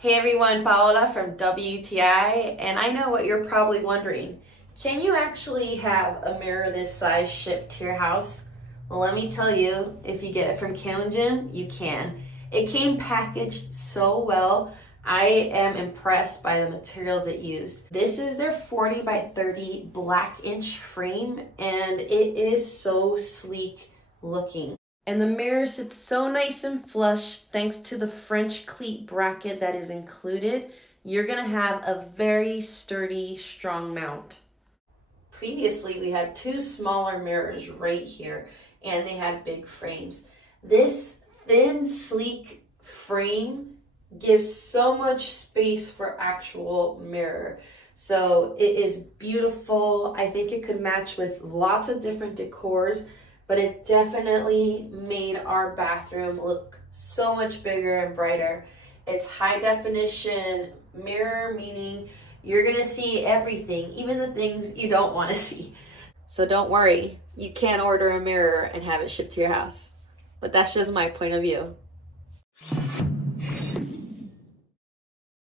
Hey everyone, Paola from WTI, and I know what you're probably wondering. Can you actually have a mirror this size shipped to your house? Well, let me tell you, if you get it from Keonjinn, you can. It came packaged so well. I am impressed by the materials it used. This is their 40 by 30 black inch frame, and it is so sleek looking. And the mirror sits so nice and flush thanks to the French cleat bracket that is included. You're gonna have a very sturdy, strong mount. Previously, we had two smaller mirrors right here, and they had big frames. This thin, sleek frame gives so much space for actual mirror. So it is beautiful. I think it could match with lots of different decors, but it definitely made our bathroom look so much bigger and brighter. It's high definition mirror, meaning you're gonna see everything, even the things you don't wanna see. So don't worry, you can order a mirror and have it shipped to your house. But that's just my point of view.